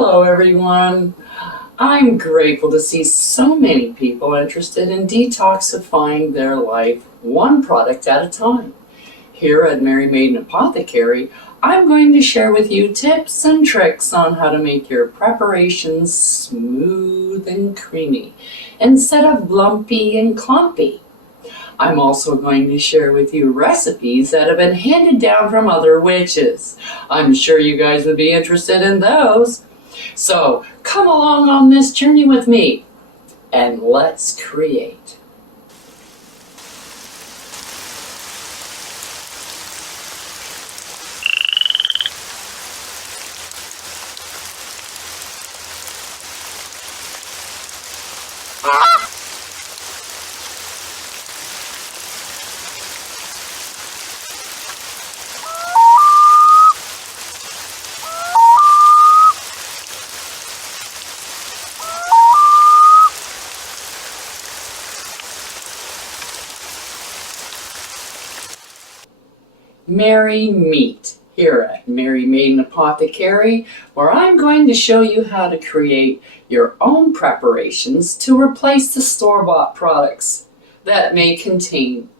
Hello, everyone. I'm grateful to see so many people interested in detoxifying their life one product at a time. Here at Mary Maiden Apothecary, I'm going to share with you tips and tricks on how to make your preparations smooth and creamy instead of lumpy and clumpy. I'm also going to share with you recipes that have been handed down from other witches. I'm sure you guys would be interested in those. So come along on this journey with me and let's create. Merry Meet here at Mary Maiden Apothecary, where I'm going to show you how to create your own preparations to replace the store-bought products that may contain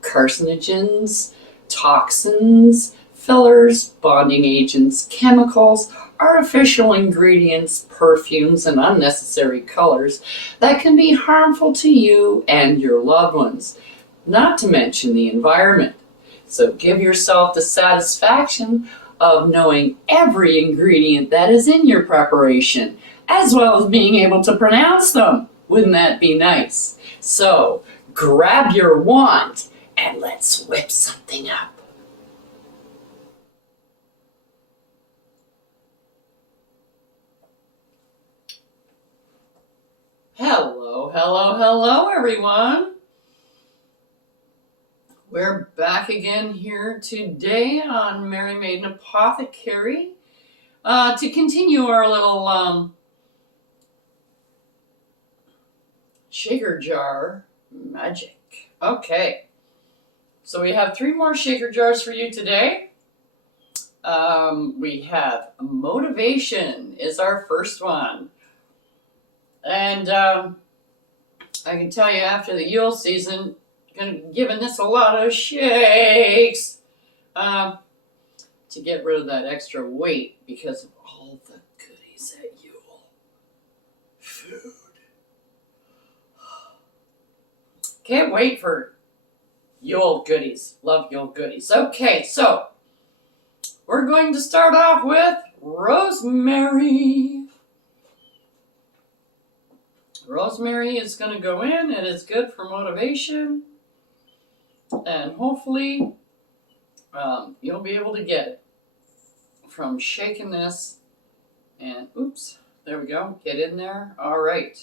carcinogens, toxins, fillers, bonding agents, chemicals, artificial ingredients, perfumes, and unnecessary colors that can be harmful to you and your loved ones, not to mention the environment. So give yourself the satisfaction of knowing every ingredient that is in your preparation, as well as being able to pronounce them. Wouldn't that be nice? So grab your wand and let's whip something up. Hello, everyone. We're back again here today on Mary Maiden Apothecary to continue our little shaker jar magic. Okay, so we have 3 more shaker jars for you today. We have motivation is our first one. And I can tell you after the Yule season, giving this a lot of shakes to get rid of that extra weight because of all the goodies at Yule. Food. Can't wait for Yule goodies. Love Yule goodies. Okay, so we're going to start off with rosemary. Rosemary is going to go in and it's good for motivation. And hopefully you'll be able to get it from shaking this and oops, there we go, get in there. All right,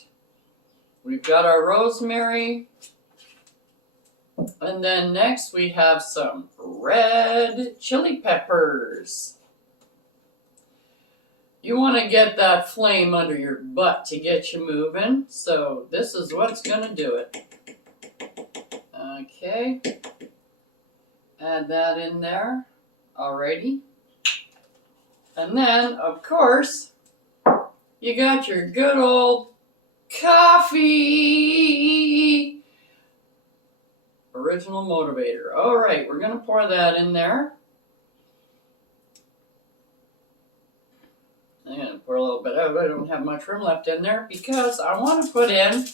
we've got our rosemary, and then next we have some red chili peppers. You want to get that flame under your butt to get you moving, so this is what's going to do it. Okay, add that in there. Alrighty. And then, of course, you got your good old coffee. Original motivator. Alright, we're going to pour that in there. I'm going to pour a little bit of it. I don't have much room left in there because I want to put in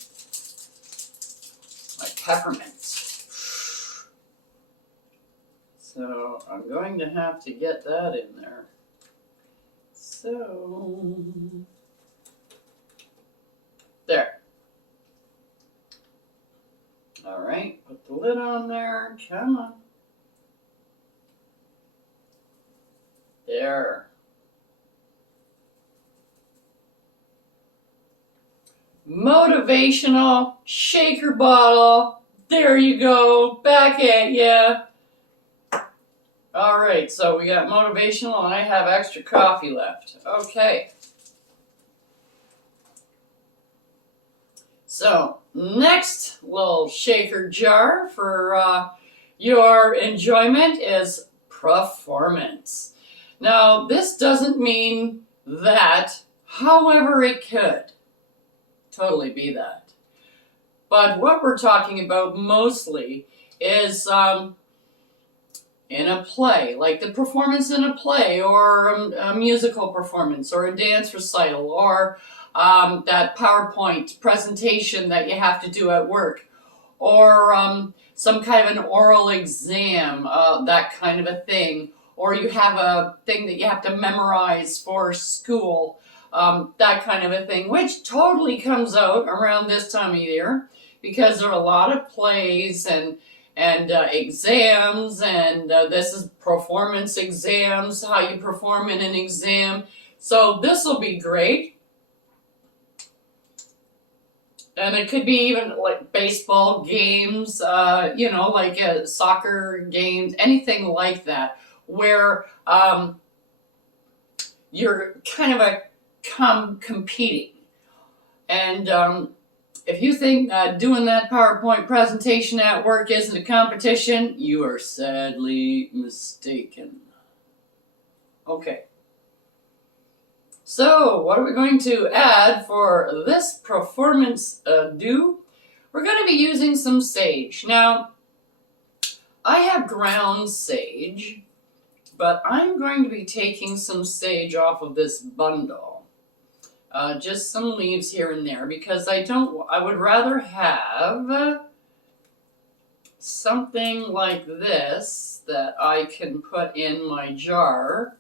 my peppermint. So I'm going to have to get that in there. So, there. All right, put the lid on there. Come on. There. Motivational shaker bottle. There you go. Back at ya. All right, so we got motivational and I have extra coffee left. Okay. So next little shaker jar for your enjoyment is performance. Now, this doesn't mean that However, it could totally be that. But what we're talking about mostly is in a play, like the performance in a play, or a musical performance, or a dance recital, or that PowerPoint presentation that you have to do at work, or some kind of an oral exam, that kind of a thing, or you have a thing that you have to memorize for school, that kind of a thing, which totally comes out around this time of year because there are a lot of plays and exams, and this is performance exams, how you perform in an exam. So this will be great. And it could be even like baseball games, like soccer games, anything like that, where you're kind of competing. And if you think doing that PowerPoint presentation at work isn't a competition, you are sadly mistaken. Okay. So, what are we going to add for this performance do? We're going to be using some sage. Now, I have ground sage, but I'm going to be taking some sage off of this bundle. Just some leaves here and there, because I would rather have something like this that I can put in my jar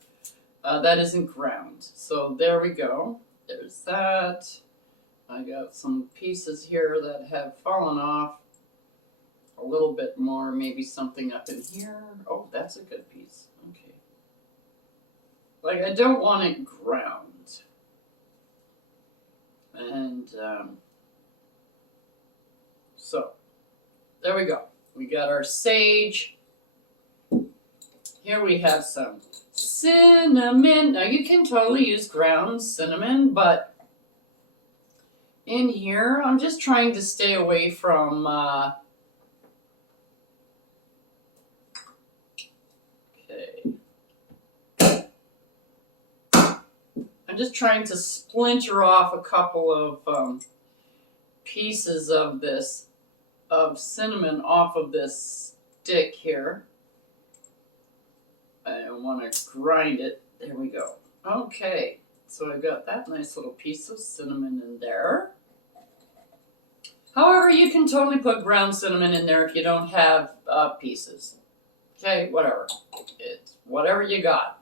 that isn't ground. So there we go. There's that. I got some pieces here that have fallen off. A little bit more, maybe something up in here. Oh, that's a good piece. Okay. Like, I don't want it ground. And so there we go. We got our sage. Here we have some cinnamon. Now you can totally use ground cinnamon, but in here I'm just trying to stay away from I'm just trying to splinter off a couple of pieces of cinnamon off of this stick here. I don't want to grind it. There we go. Okay, so I've got that nice little piece of cinnamon in there. However, you can totally put ground cinnamon in there if you don't have pieces. Okay, whatever. It's whatever you got.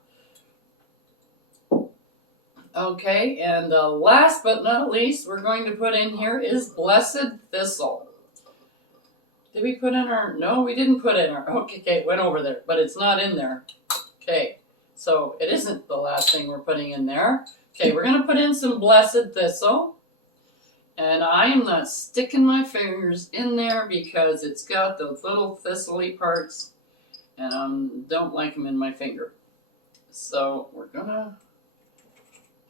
Okay, and last but not least, we're going to put in here is blessed thistle. Did we put in our? No, we didn't put in our. Okay, it went over there, but it's not in there. Okay, so it isn't the last thing we're putting in there. Okay, we're going to put in some blessed thistle. And I am not sticking my fingers in there because it's got those little thistly parts, and I don't like them in my finger. So we're going to...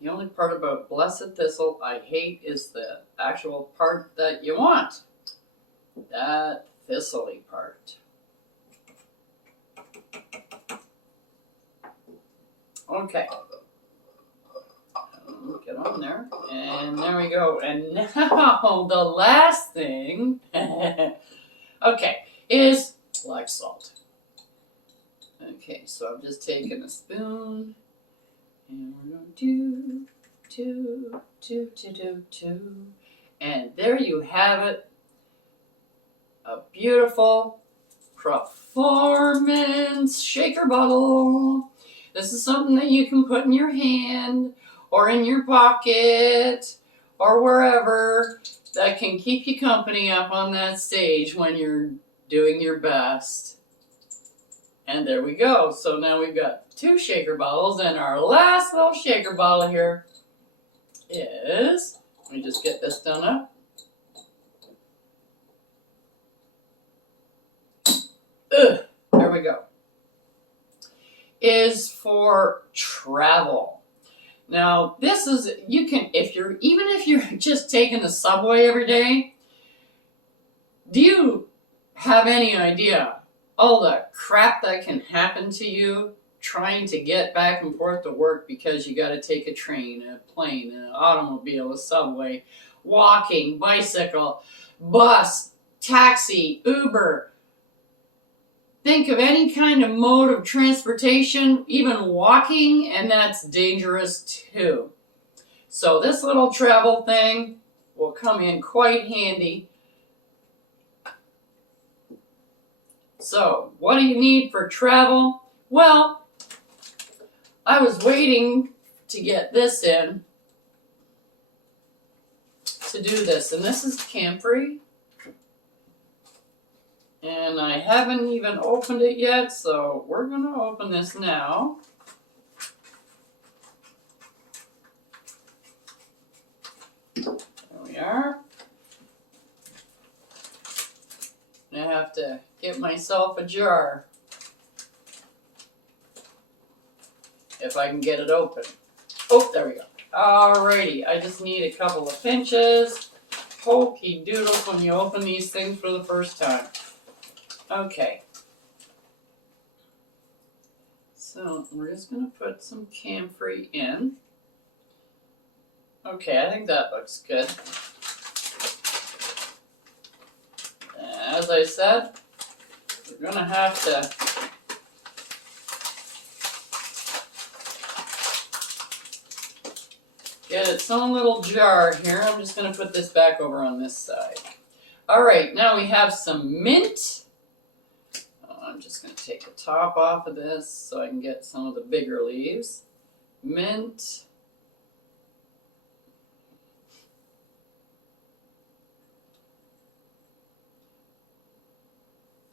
The only part about blessed thistle I hate is the actual part that you want. That thistly part. Okay. Get on there. And there we go. And now the last thing, okay, is black salt. Okay, so I'm just taking a spoon. And we're going to do. And there you have it. A beautiful performance shaker bottle. This is something that you can put in your hand or in your pocket or wherever that can keep you company up on that stage when you're doing your best. And there we go. So now we've got 2 shaker bottles, and our last little shaker bottle here is, let me just get this done up. There we go. Is for travel. Now this is, you can, even if you're just taking the subway every day, do you have any idea all the crap that can happen to you trying to get back and forth to work because you got to take a train, a plane, an automobile, a subway, walking, bicycle, bus, taxi, Uber. Think of any kind of mode of transportation, even walking, and that's dangerous too. So this little travel thing will come in quite handy. So, what do you need for travel? Well, I was waiting to get this in to do this, and this is Camfrey. And I haven't even opened it yet, so we're going to open this now. There we are. I have to get myself a jar if I can get it open. Oh, there we go. Alrighty, I just need a couple of pinches. Hokey doodles when you open these things for the first time. Okay. So we're just going to put some camphor in. Okay, I think that looks good. As I said, we're going to have to get its own little jar here. I'm just going to put this back over on this side. Alright, now we have some mint. I'm just going to take the top off of this so I can get some of the bigger leaves. Mint.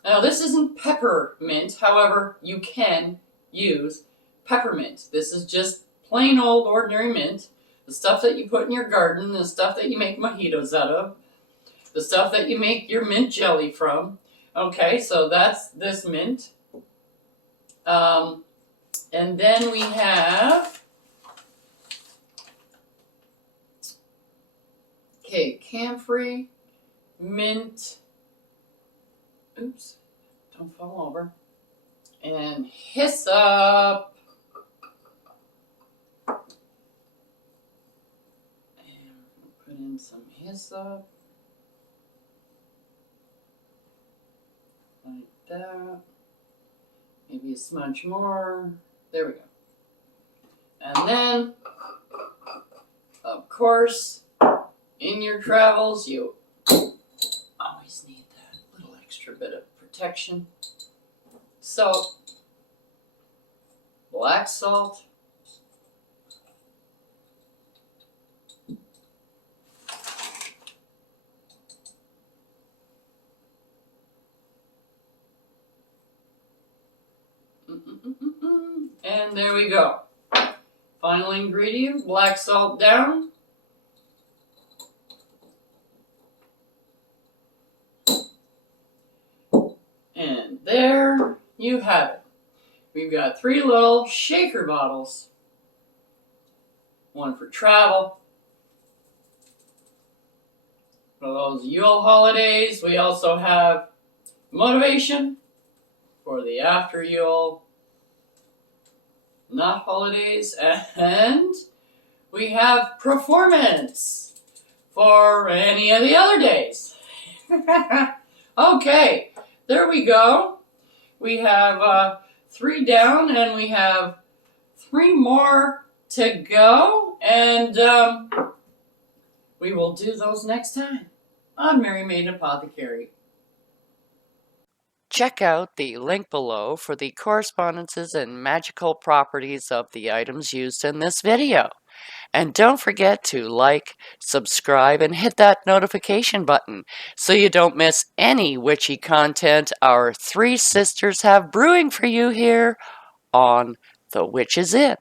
Now this isn't peppermint, however, you can use peppermint. This is just plain old ordinary mint. The stuff that you put in your garden, the stuff that you make mojitos out of, the stuff that you make your mint jelly from. Okay, so that's this mint. And then we have, okay, camphor, mint, oops, don't fall over, and hyssop. And we'll put in some hyssop. Like that. Maybe a smudge more. There we go. And then, of course, in your travels, you always need that little extra bit of protection. So, black salt. And there we go. Final ingredient, black salt down. And there you have it. We've got 3 little shaker bottles. One for travel. For those Yule holidays, we also have motivation for the after Yule not holidays, and we have performance for any of the other days. Okay, there we go. We have 3 down, and we have 3 more to go, and we will do those next time on Mary Maiden Apothecary. Check out the link below for the correspondences and magical properties of the items used in this video. And don't forget to like, subscribe, and hit that notification button so you don't miss any witchy content our 3 sisters have brewing for you here on The Witch's Inn.